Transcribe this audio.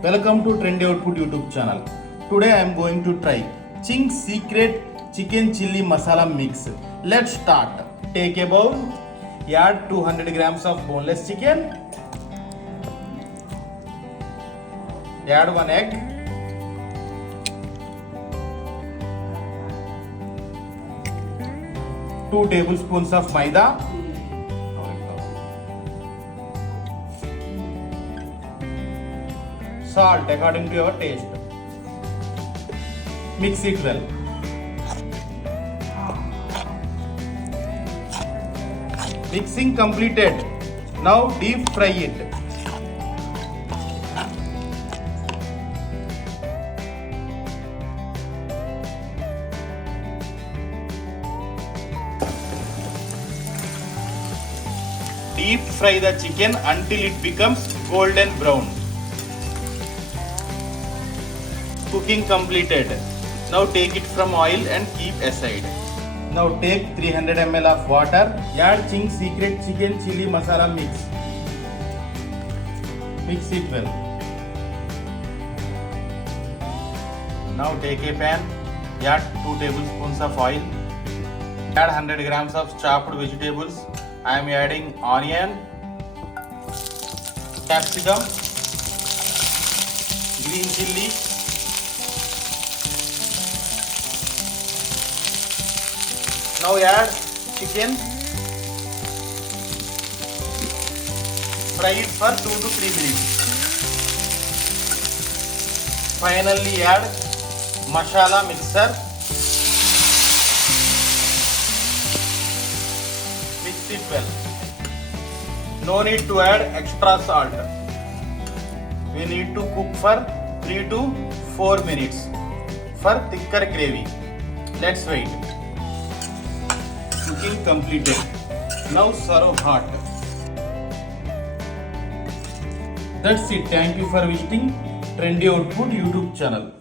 Welcome to Trendy Output YouTube channel. Today I am going to try Ching secret chicken chili masala mix. Let's start. Take a bowl, add 200 grams of boneless chicken, add 1 egg, two tablespoons of maida, salt according to your taste. Mix it well. Mixing completed. Now deep fry it. Deep fry the chicken until it becomes golden brown. Cooking completed. Now take it from oil and keep aside. Now take 300 ml of water. Add Ching secret chicken chili masala mix. Mix it well. Now take a pan. Add 2 tablespoons of oil. Add 100 grams of chopped vegetables. I am adding onion, capsicum, green chilli, now add chicken. Fry it for 2 to 3 minutes. Finally add masala mixer. Mix it well. No need to add extra salt. We need to cook for 3 to 4 minutes for thicker gravy. Let's wait. Cooking completed. Now serve hot. That's it. Thank you for visiting Trendy Output YouTube channel.